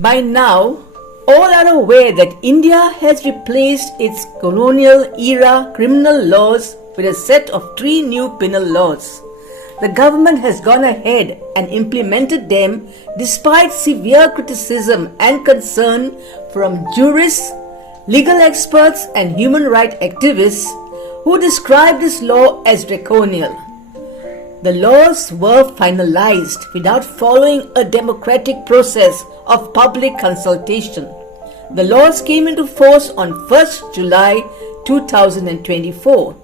By now, all are aware that India has replaced its colonial era criminal laws with a set of 3 new penal laws. The government has gone ahead and implemented them despite severe criticism and concern from jurists, legal experts and human rights activists who describe this law as draconian. The laws were finalized without following a democratic process of public consultation. The laws came into force on 1st July 2024.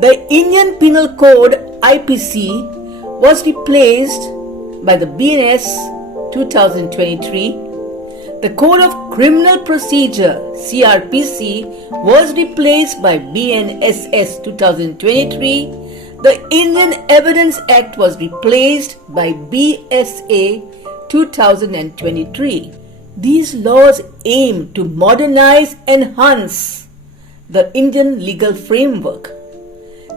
The Indian Penal Code IPC was replaced by the BNS 2023. The Code of Criminal Procedure CRPC was replaced by BNSS 2023. The Indian Evidence Act was replaced by BSA 2023. These laws aim to modernize and enhance the Indian legal framework.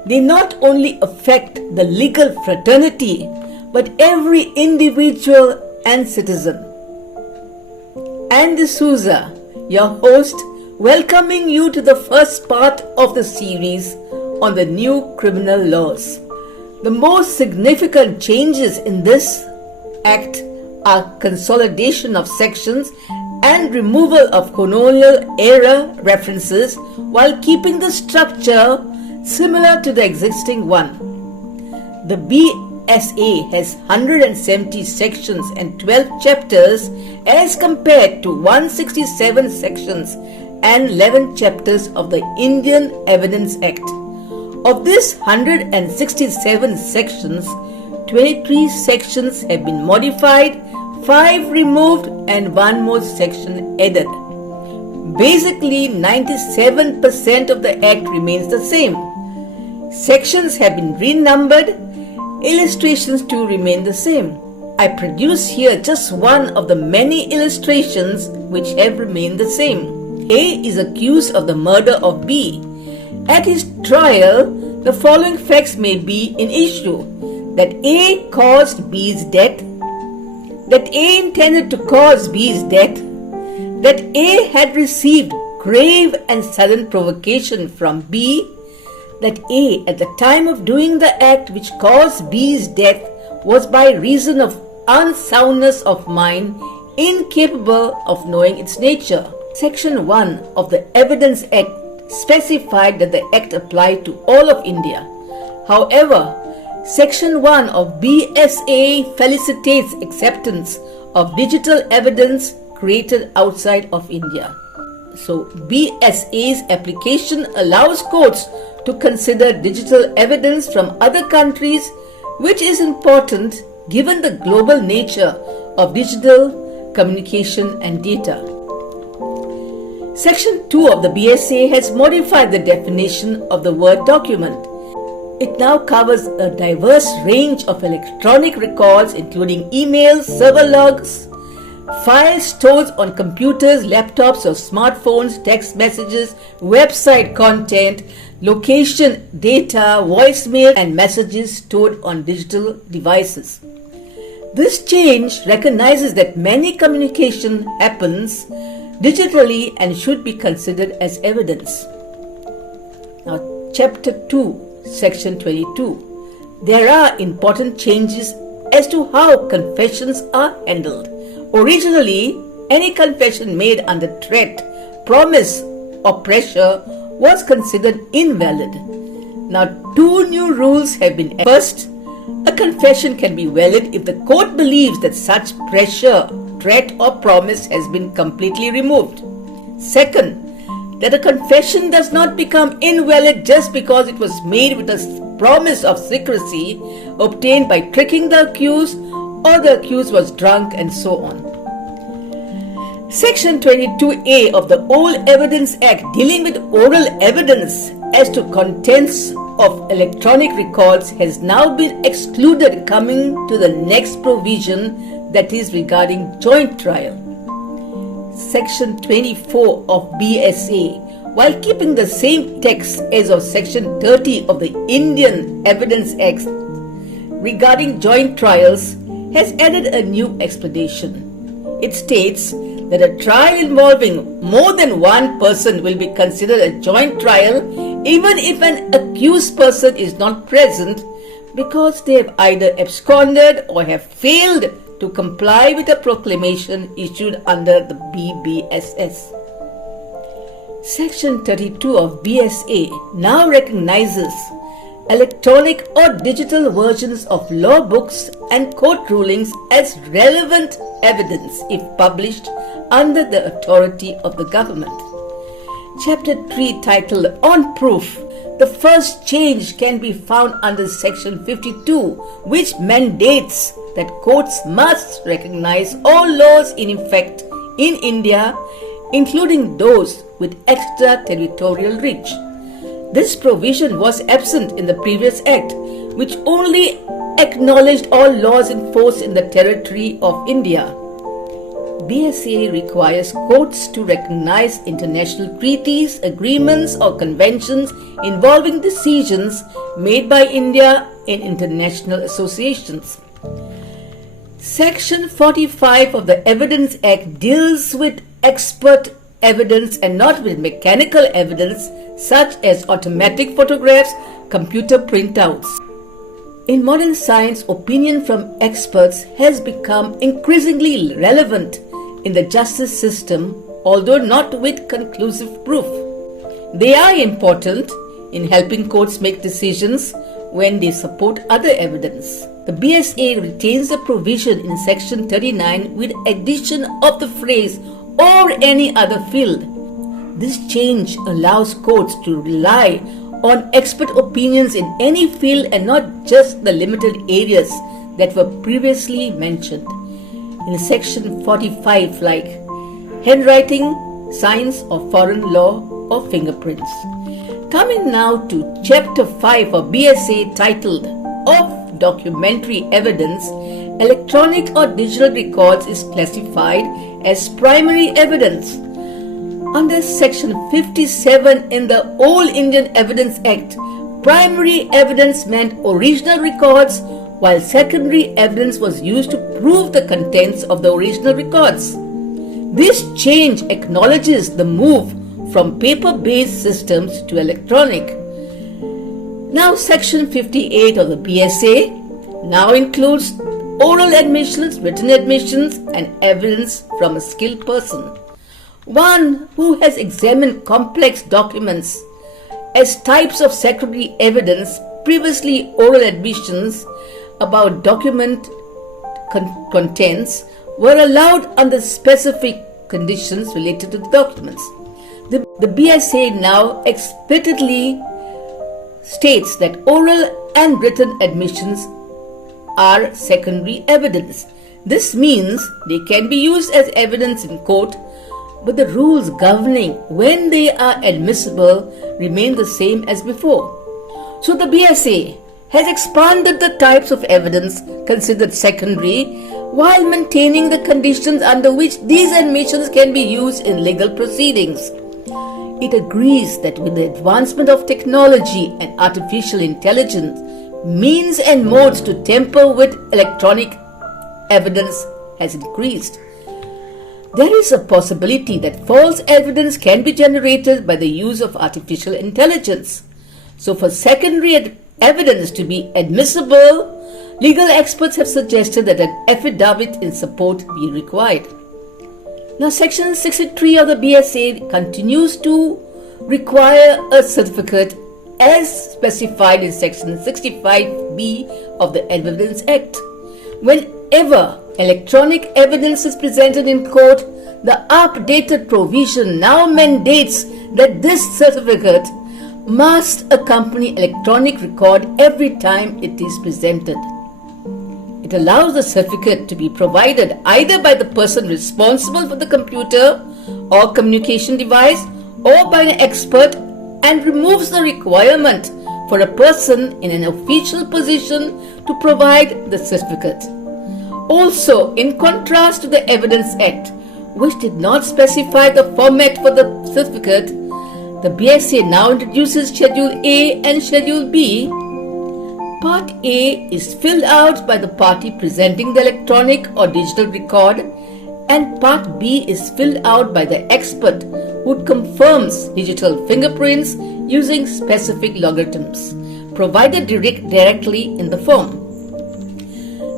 They not only affect the legal fraternity but every individual and citizen. And D'Souza, your host, welcoming you to the first part of the series on the new criminal laws. The most significant changes in this act are consolidation of sections and removal of colonial era references while keeping the structure similar to the existing one. The BSA has 170 sections and 12 chapters as compared to 167 sections and 11 chapters of the Indian Evidence Act. Of this 167 sections, 23 sections have been modified, 5 removed and 1 more section added. Basically, 97% of the Act remains the same. Sections have been renumbered, illustrations too remain the same. I produce here just one of the many illustrations which have remained the same. A is accused of the murder of B. At his trial, the following facts may be in issue: that A caused B's death, that A intended to cause B's death, that A had received grave and sudden provocation from B, that A at the time of doing the act which caused B's death was by reason of unsoundness of mind, incapable of knowing its nature. Section 1 of the Evidence Act specified that the Act applied to all of India. However, Section 1 of BSA felicitates acceptance of digital evidence created outside of India. So, BSA's application allows courts to consider digital evidence from other countries, which is important given the global nature of digital communication and data. Section 2 of the BSA has modified the definition of the word document. It now covers a diverse range of electronic records including emails, server logs, files stored on computers, laptops or smartphones, text messages, website content, location data, voicemail and messages stored on digital devices. This change recognizes that many communication happens digitally and should be considered as evidence. Now, Chapter 2, Section 22. There are important changes as to how confessions are handled. Originally, any confession made under threat, promise or pressure was considered invalid. Now, 2 new rules have been added. First, a confession can be valid if the court believes that such pressure, threat or promise has been completely removed. Second, that a confession does not become invalid just because it was made with a promise of secrecy obtained by tricking the accused or the accused was drunk and so on. Section 22A of the Old Evidence Act dealing with oral evidence as to contents of electronic records has now been excluded, coming to the next provision, that is regarding joint trial. Section 24 of BSA, while keeping the same text as of Section 30 of the Indian Evidence Act regarding joint trials, has added a new explanation. It states that a trial involving more than one person will be considered a joint trial even if an accused person is not present because they have either absconded or have failed to comply with a proclamation issued under the BBSS. Section 32 of BSA now recognizes electronic or digital versions of law books and court rulings as relevant evidence if published under the authority of the government. Chapter 3, titled On Proof, the first change can be found under Section 52, which mandates that courts must recognize all laws in effect in India, including those with extraterritorial reach. This provision was absent in the previous Act, which only acknowledged all laws in force in the territory of India. BSA requires courts to recognize international treaties, agreements, or conventions involving decisions made by India in international associations. Section 45 of the Evidence Act deals with expert evidence and not with mechanical evidence such as automatic photographs, computer printouts. In modern science, opinion from experts has become increasingly relevant in the justice system, although not with conclusive proof. They are important in helping courts make decisions when they support other evidence. The BSA retains a provision in Section 39 with addition of the phrase or any other field. This change allows courts to rely on expert opinions in any field and not just the limited areas that were previously mentioned. In Section 45, like handwriting, science or foreign law or fingerprints. Coming now to Chapter 5 of BSA, titled Of Documentary Evidence, electronic or digital records is classified as primary evidence. Under Section 57 in the Old Indian Evidence Act, primary evidence meant original records, while secondary evidence was used to prove the contents of the original records. This change acknowledges the move from paper-based systems to electronic. Now, Section 58 of the BSA now includes oral admissions, written admissions, and evidence from a skilled person. One who has examined complex documents as types of secondary evidence, previously oral admissions about document contents were allowed under specific conditions related to the documents. The BSA now explicitly states that oral and written admissions are secondary evidence. This means they can be used as evidence in court, but the rules governing when they are admissible remain the same as before. So the BSA has expanded the types of evidence considered secondary while maintaining the conditions under which these admissions can be used in legal proceedings. It agrees that with the advancement of technology and artificial intelligence, means and modes to tamper with electronic evidence has increased. There is a possibility that false evidence can be generated by the use of artificial intelligence. So for secondary evidence to be admissible, legal experts have suggested that an affidavit in support be required. Now, Section 63 of the BSA continues to require a certificate as specified in Section 65B of the Evidence Act. Whenever electronic evidence is presented in court, the updated provision now mandates that this certificate must accompany electronic record every time it is presented. It allows the certificate to be provided either by the person responsible for the computer or communication device or by an expert and removes the requirement for a person in an official position to provide the certificate. Also, in contrast to the Evidence Act, which did not specify the format for the certificate, the BSA now introduces Schedule A and Schedule B. Part A is filled out by the party presenting the electronic or digital record, and Part B is filled out by the expert who confirms digital fingerprints using specific logarithms provided directly in the form.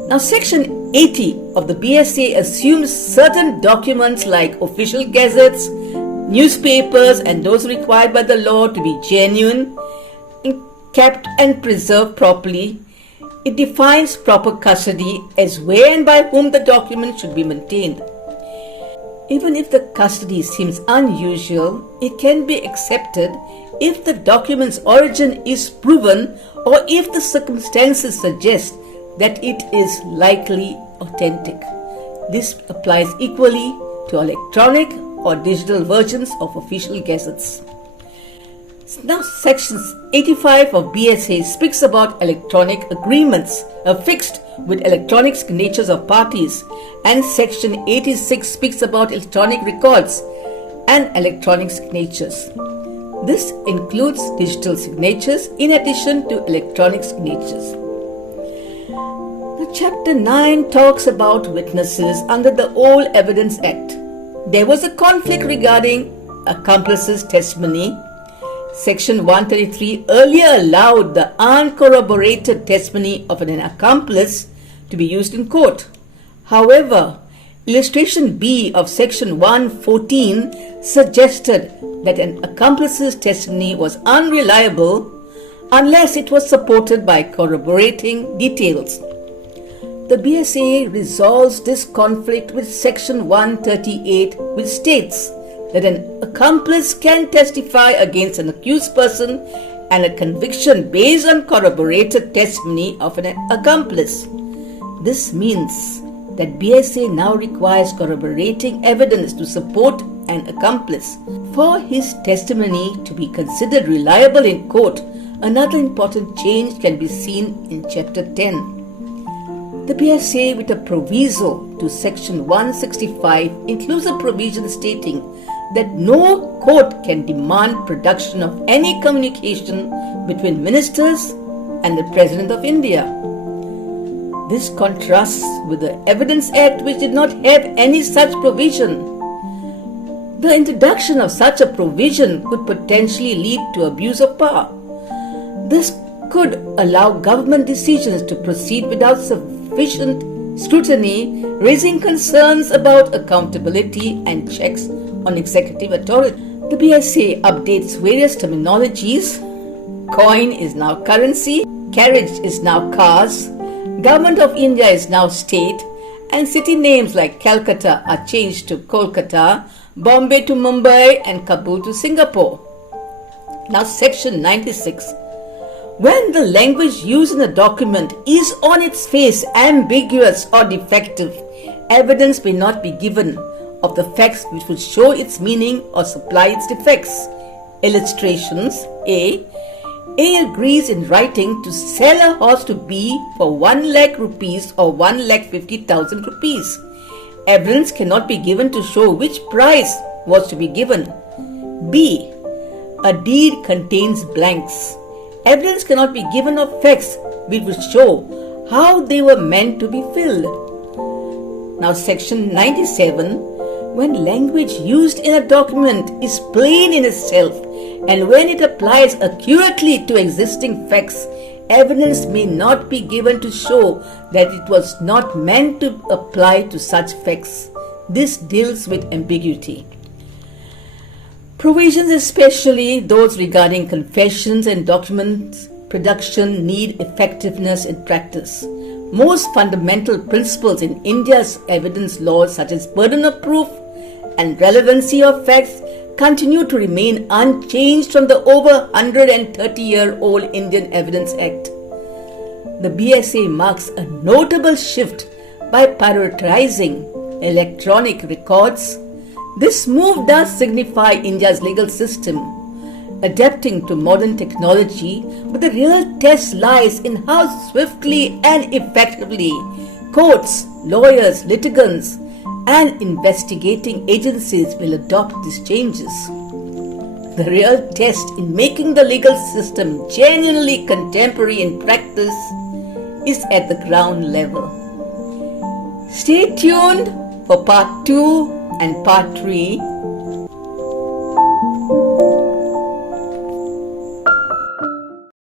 Now, Section 80 of the BSA assumes certain documents like official gazettes, newspapers, and those required by the law to be genuine, kept and preserved properly. It defines proper custody as where and by whom the document should be maintained. Even if the custody seems unusual, it can be accepted if the document's origin is proven or if the circumstances suggest that it is likely authentic. This applies equally to electronic or digital versions of official gazettes. Now, Section 85 of BSA speaks about electronic agreements affixed with electronic signatures of parties, and Section 86 speaks about electronic records and electronic signatures. This includes digital signatures in addition to electronic signatures. Now, Chapter 9 talks about witnesses under the Old Evidence Act. There was a conflict regarding accomplices' testimony. Section 133 earlier allowed the uncorroborated testimony of an accomplice to be used in court. However, Illustration B of Section 114 suggested that an accomplice's testimony was unreliable unless it was supported by corroborating details. The BSA resolves this conflict with Section 138, which states that an accomplice can testify against an accused person and a conviction based on corroborated testimony of an accomplice. This means that BSA now requires corroborating evidence to support an accomplice. For his testimony to be considered reliable in court, another important change can be seen in Chapter 10. The BSA, with a proviso to Section 165, includes a provision stating that no court can demand production of any communication between ministers and the President of India. This contrasts with the Evidence Act, which did not have any such provision. The introduction of such a provision could potentially lead to abuse of power. This could allow government decisions to proceed without sufficient scrutiny, raising concerns about accountability and checks on executive authority. The BSA updates various terminologies. Coin is now currency, carriage is now cars, Government of India is now state, and city names like Calcutta are changed to Kolkata, Bombay to Mumbai, and Kabul to Singapore. Now, Section 96. When the language used in a document is on its face ambiguous or defective, evidence may not be given of the facts which would show its meaning or supply its defects. Illustrations. A agrees in writing to sell a horse to B for 1 lakh rupees or 1,50,000 rupees. Evidence cannot be given to show which price was to be given. B. A deed contains blanks. Evidence cannot be given of facts which would show how they were meant to be filled. Now, Section 97. When language used in a document is plain in itself and when it applies accurately to existing facts, evidence may not be given to show that it was not meant to apply to such facts. This deals with ambiguity. Provisions, especially those regarding confessions and document production, need effectiveness in practice. Most fundamental principles in India's evidence laws, such as burden of proof and relevancy of facts, continue to remain unchanged from the over 130-year-old Indian Evidence Act. The BSA marks a notable shift by prioritizing electronic records. This move does signify India's legal system adapting to modern technology, but the real test lies in how swiftly and effectively courts, lawyers, litigants, and investigating agencies will adopt these changes. The real test in making the legal system genuinely contemporary in practice is at the ground level. Stay tuned for part 2 and part 3